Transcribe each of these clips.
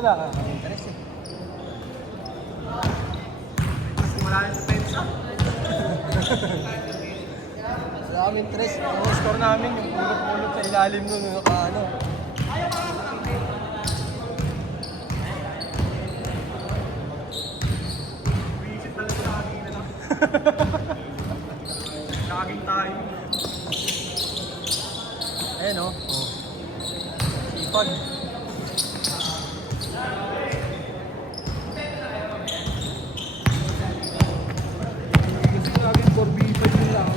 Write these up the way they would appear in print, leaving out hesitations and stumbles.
Wala ka kami interest eh. Kasi wala rin sa pensa. Wala kami interest. Ang score namin yung pulot-pulot sa ilalim nun. Yung ano. Visit na lang sa akin na lang. Laging tayo. Ayan o. Oh. Sipag. Kasi laging 4v5 yung lang.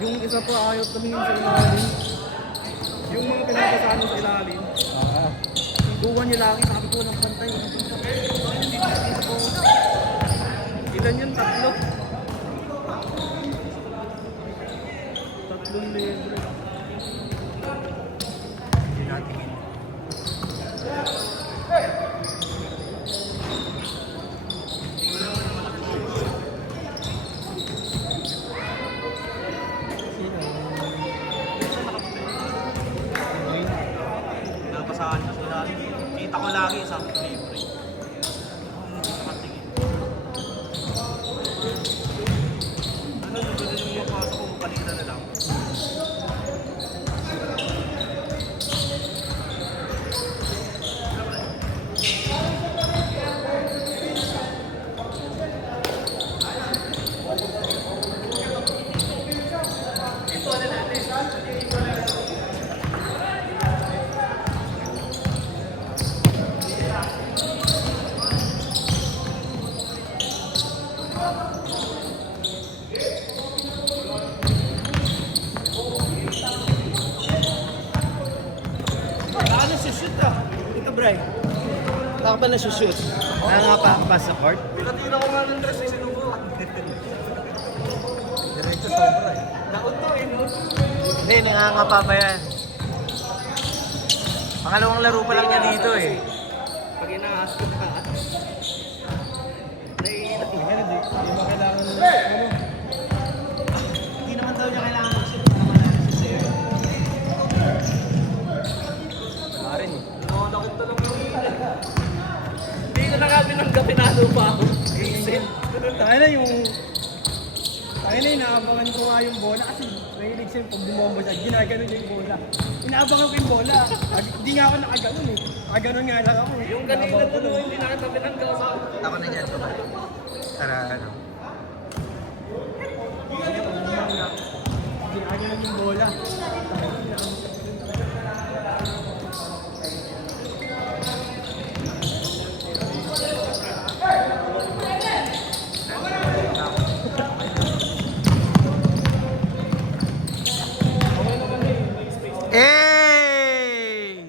Yung isa pa ayaw tumingin sa ilalim. Yung mga pinagkasano sa ilalim. Duwan niya lagi, sabi ko ng pantay. Ilan yun? Tatlo. Tatlong libre. Hindi natingin. Napasahan ka sa ilalim. Kita ko lagi, sabi ko libre. Ano, nung yung pasok ko, kanina na lang. Ano shoot ah? Ito, Bray. Baka ba na-shoot? Nga pa pass sa court? Pinatira ko nga ng dress, sinubukan. Diretso sobra eh. Naunto eh, no? Hindi, nangangapa pa yan. Pangalawang laro pa lang niya dito eh. Pag inaas ko ka, naiinak. Hindi mo kailangan ng ano. Hindi naman daw niya kailangan mag-shoot. Wala rin eh. Nakakit to lang yung hindi na nakabi ng gatinado pa ako. Tayo na yung... Tayo na inaabangan ko nga yung bola kasi mahilig siya pag bumombo siya, ginaganon niya yung bola. Inaabangan ko yung bola. Hindi nga ako nakaganon eh. Nakaganon nga lang ako eh. Yung kanina ko no, hindi nakatabi ng gasa. Ako na dyan. Tara, ano. Ginaganon yung bola. Hey!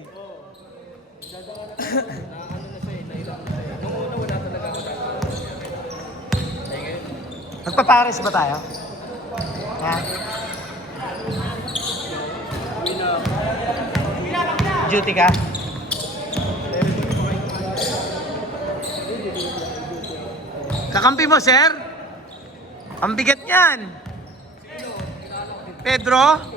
Magpapares ba tayo? Ha? Duty ka? Kakampi mo, sir? Ang bigat niyan. Pedro?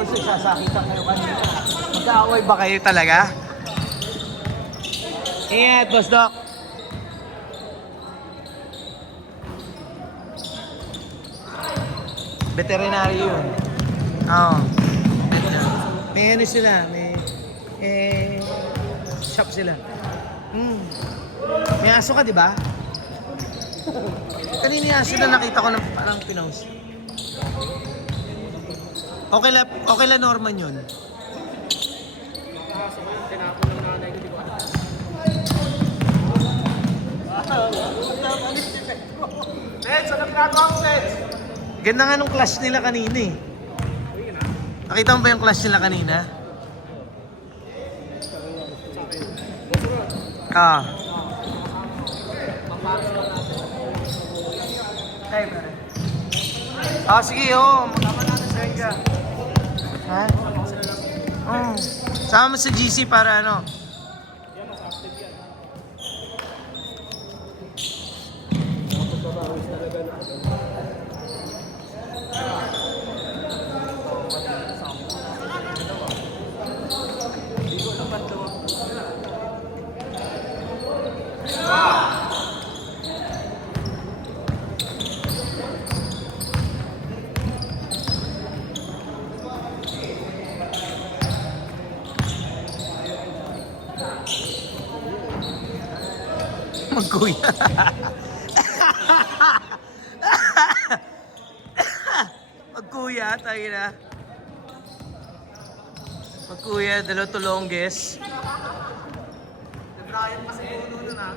Kasi sasakitan kayo kanina. Magkaaway ba kayo talaga? Ingat, Boss Doc. Veterinary yun. Oo. May ano sila, may shop sila. May aso ka, di ba? Kanina yung aso na nakita ko ng parang pinost. Okay la Norman yun. Nakakaso ko yung tinapon ng nanay ko, di ba? Neds, ano ginagawa mo, Neds? Ganda nga nung clash nila kanina eh. Nakita mo ba yung clash nila kanina? Ah. Hey, pare. Ah, sige, oh. Magkama natin sa ka. Ha? Oh. Sama mo sa GC para ano? Yan, nasa active Magkuya. Magkuya, tayo na. Magkuya, dalaw to longest. Brian kasi puno nun ah.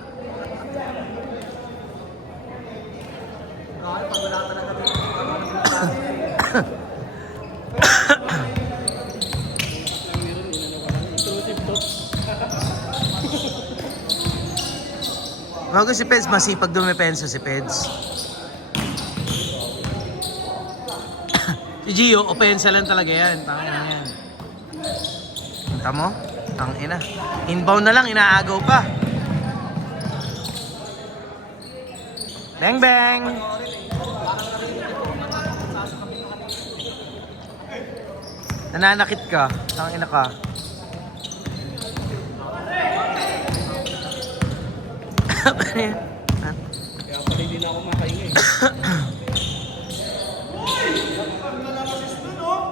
Pag wala talaga dito, Bago si Peds, masipag dumepensa si Peds. Si Gio, opensa lang talaga yan. Tangina yan. Kita mo? Tangina. Inbound na lang, inaagaw pa. Bang bang! Nananakit ka. Tangina ka. Kaya pala hindi na ako makahinga eh.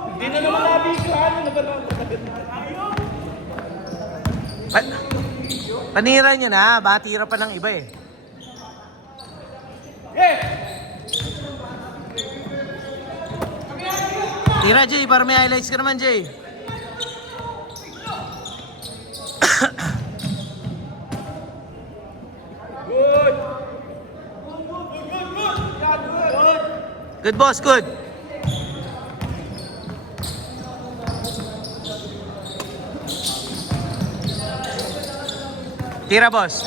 Hindi na naman nabiglaan. Ano ba naman? Panira niya na, batira pa ng iba eh. Tira Jay, para may highlights ka naman Jay. Good boss, good. Tira boss.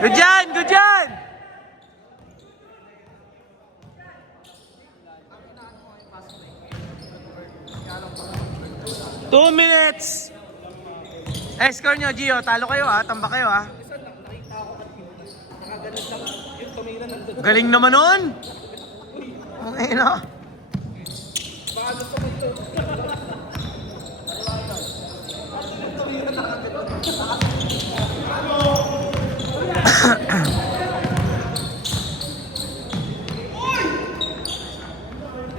Good yan, good yan. Two minutes. Score nyo, Gio. Talo kayo ha. Tamba kayo ha. Galing naman nun. Okay na.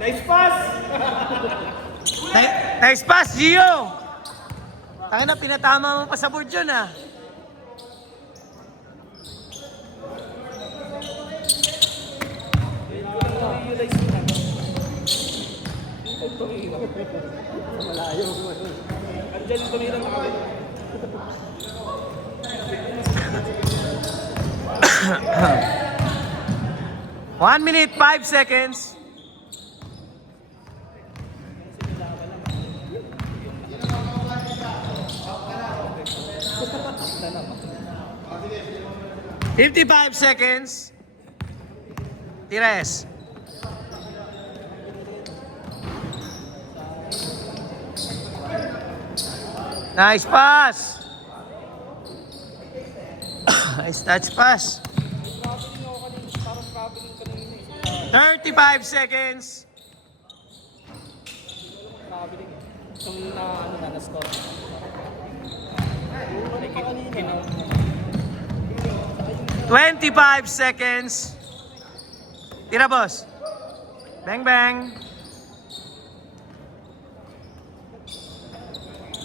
Nice pass! Nice pass, Gio. Tangin na, pinatama mo pa sa board yun ah. Malayo. Andiyan yung tumira na kami. One minute, 5 seconds. $55 seconds. Tires. Nice pass. Nice touch pass. 35 seconds. Itong na-score. 25 seconds. Tira, boss. Bang, bang.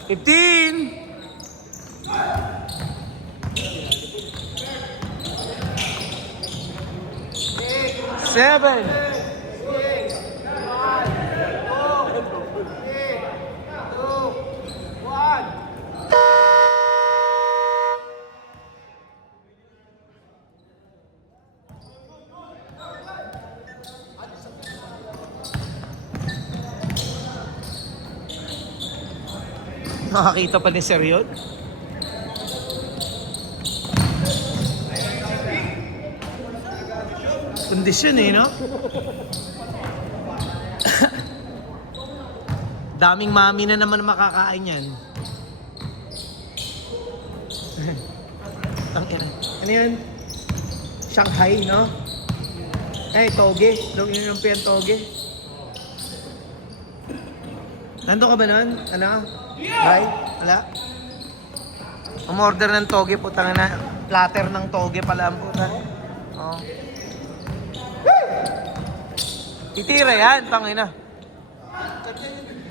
15. 7. 1. Nakakita pa ni Sir yun? Kondisyon eh, no? Daming mami na naman makakain yan. Ano yan? Shanghai, no? Ay, toge. Yung yung toge. Nando ka ba nun? Ano? Hi? Wala? Umorder ng toge, putang na. platter ng toge pala ang puta. Oh. Titira yan, tangina.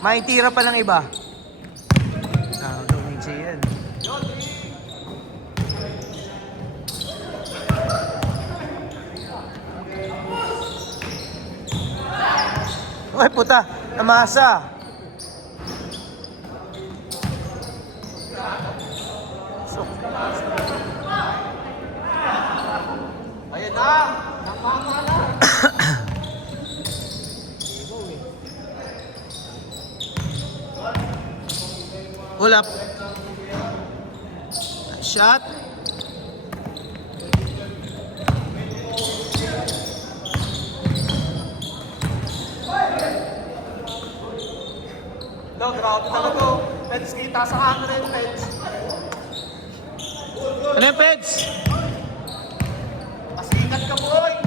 May tira pa ng iba. Tuminsi yan. Uy, puta, namasa. Ayan na! Namama na! Pull up. Shot. No, grabe talaga to. Peds, kita sa camera yung Peds. Ano yung Peds? Mas ingat ka, boy!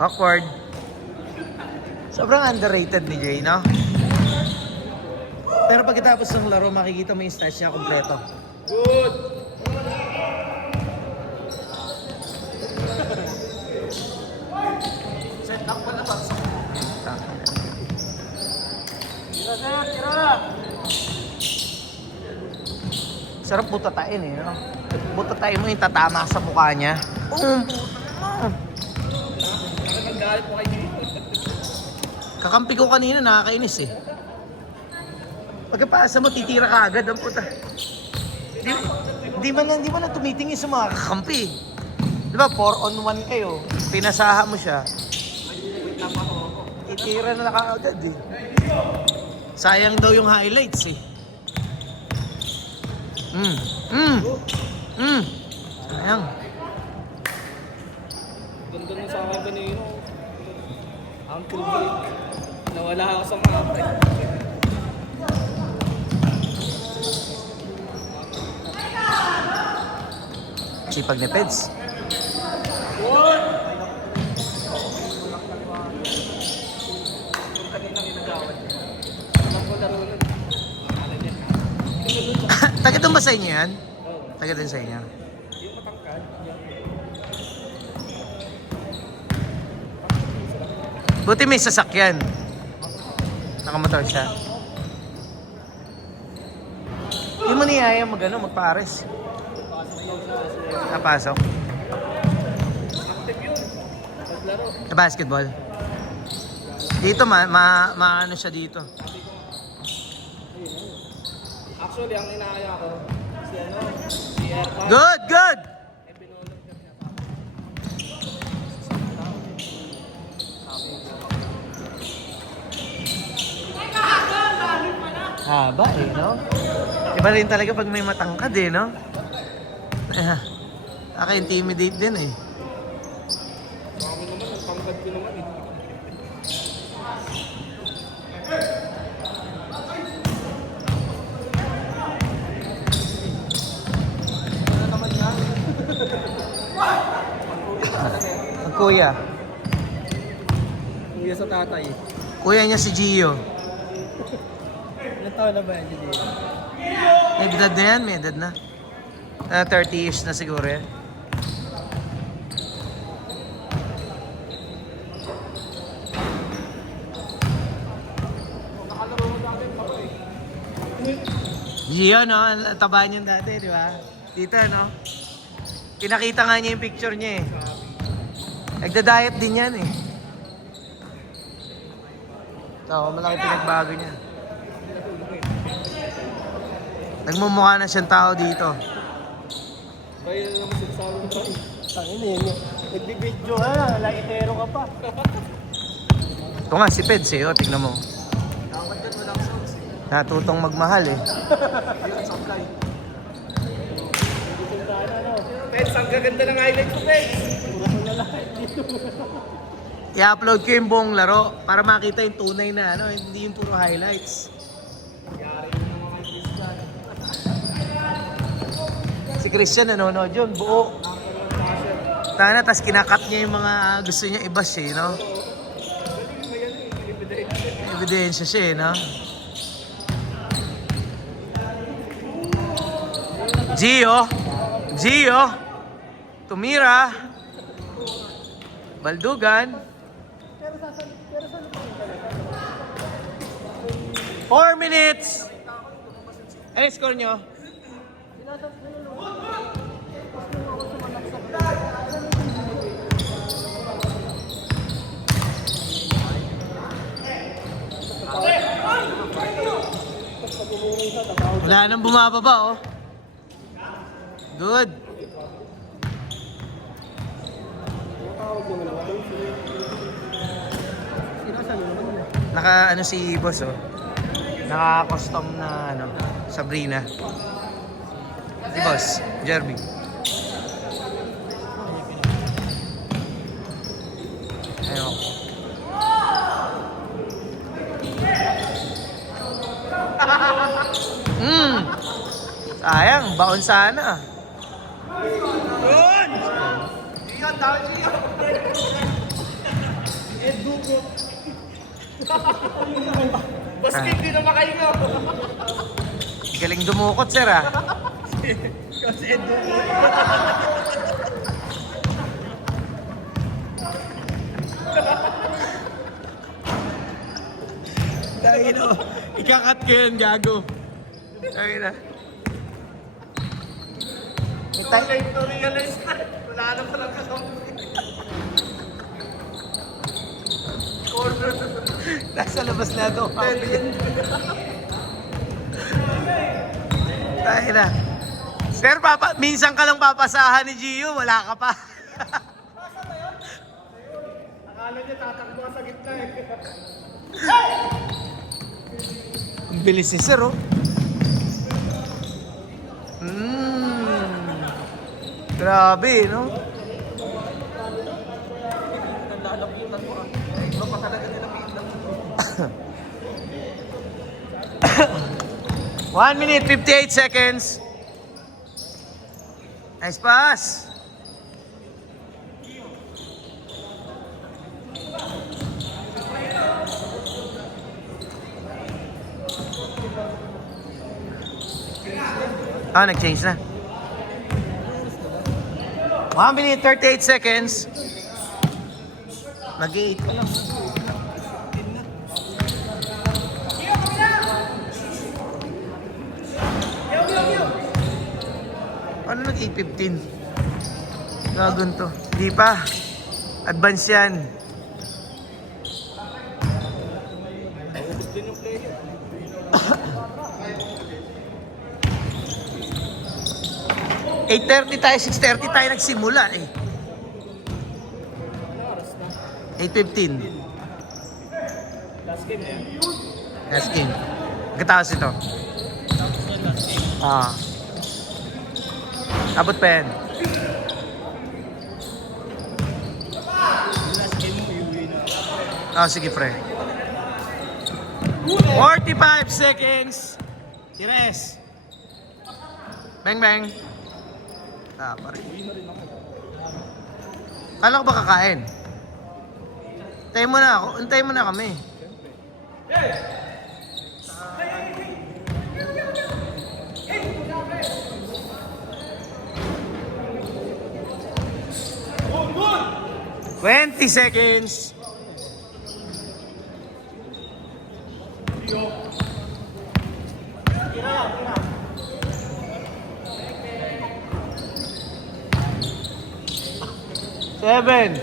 Awkward. Sobrang underrated ni Jay, no? Pero pagkatapos ng laro, makikita mo yung stats niya kompleto. Good! Set up pa na ba? Tira, sir! Tira! Sarap butatain eh, no? Butatain mo yung tatama sa mukha niya. Nagagalit mo kay Jay. Kakampi ko kanina, nakakainis eh. Pagkapasa mo, titira ka agad ang puta. Di man na tumitingin sa mga kakampi. Di ba, 4-on-1 kayo. Pinasaha mo siya. Titira na agad eh. Sayang daw yung highlights eh. Sayang. Ganda na sa akin kanino. Uncle Blake. Nawala ako sa mapa eh. Sipag ni Peds. Good! Yung kanina ginagawan niya. Alam ko laro nun. Akala niya. Taga doon ba sa inyo yan? Taga din sa inyo. Yung matangkad. Buti may sasakyan. Nakamotor siya. Hindi mo niyaya magpares. Napasok. Active yun. Naglaro. Sa basketball. Dito maano siya dito. Actually, ang inaaya ko, si Erpan. Good, good! Eh, binulog ka niya. Haba eh, no? Iba rin talaga pag may matangkad eh, no? Naka-intimidate din eh. Kami naman, ang pangkad ko naman eh. Ano naman yan? Ang kuya. Kuya sa tatay. Kuya niya si Gio. Ilan taon na ba yan, Jay? May edad na yan, may edad na. 30-ish na siguro yan. Nakalaro mo dati, pako eh. Gio, no? Ang taba niyan dati, di ba? Dito, no? Pinakita nga niya yung picture niya eh. Nagda-diet din yan eh. Ito, malaki pinagbago niya. Nagmumukha na siyang tao dito. Kaya na naman sinasabi mo pa eh. Tangin eh. Nagbibidyo ka na, lakitero ka pa. Ito nga si Peds eh, oh, tignan mo. Dapat yan, walang sounds eh. Natutong magmahal eh. Yun, supply. Peds, ang gaganda ng highlight ko, Peds. I-upload ko yung buong laro para makita yung tunay na ano, hindi yung puro highlights. Yari mo naman kay Christian. Si Christian nanonood yun, buo. Number 1 passer. Tana, tas kinakat niya yung mga gusto niya i-bash eh, no? Ebidensya siya eh, no? Gio, tumira, Baldugan, 4 minutes! Ano yung score nyo? Wala nang bumababa, oh. Good. Naka ano si boss, oh. Naka custom na ano, Sabrina. Si boss, Jerby. Ayun. Sayang, baon sana. Yun! Ingat, tawag siya. Eduko. Basket din na makainga. Galing dumukot, sir, ah. Kasi eduko. Dahil no, ikakat ko yun, gago. Dahil na. Time to realize na. Wala na palang kakampi. Corner. Nasa labas na ito. Dahil na. Sir, minsan ka lang papasahan ni Gio, wala ka pa. Akala niya tatakbo sa gitna eh. Ang bilis ni Sir, oh. Grabe, no? Nalalapitan mo ah. Iba pa talaga nilapitan mo. 1 minute, 58 seconds. Nice pass. Nag-change na. 1 minute, 38 seconds. Mag-8 pa lang. Ano nag-8.15? Gagon to. Di pa. Advance yan. Ubus din yung player. 8:30 tayo, 6:30 tayo nagsimula eh. 8:15. Last game eh. Last game. Pagkatapos ito. Abot pa yan. Last game mo, iuwi na. Sige pre. 45 seconds. Tires. Bang bang. Pare. Kala ko ba kakain? Hintayin mo na ako. Hintayin mo na kami. Good. 20 seconds. Seven,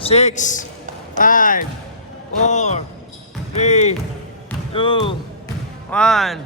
6, 5, 4, 3, 2, 1.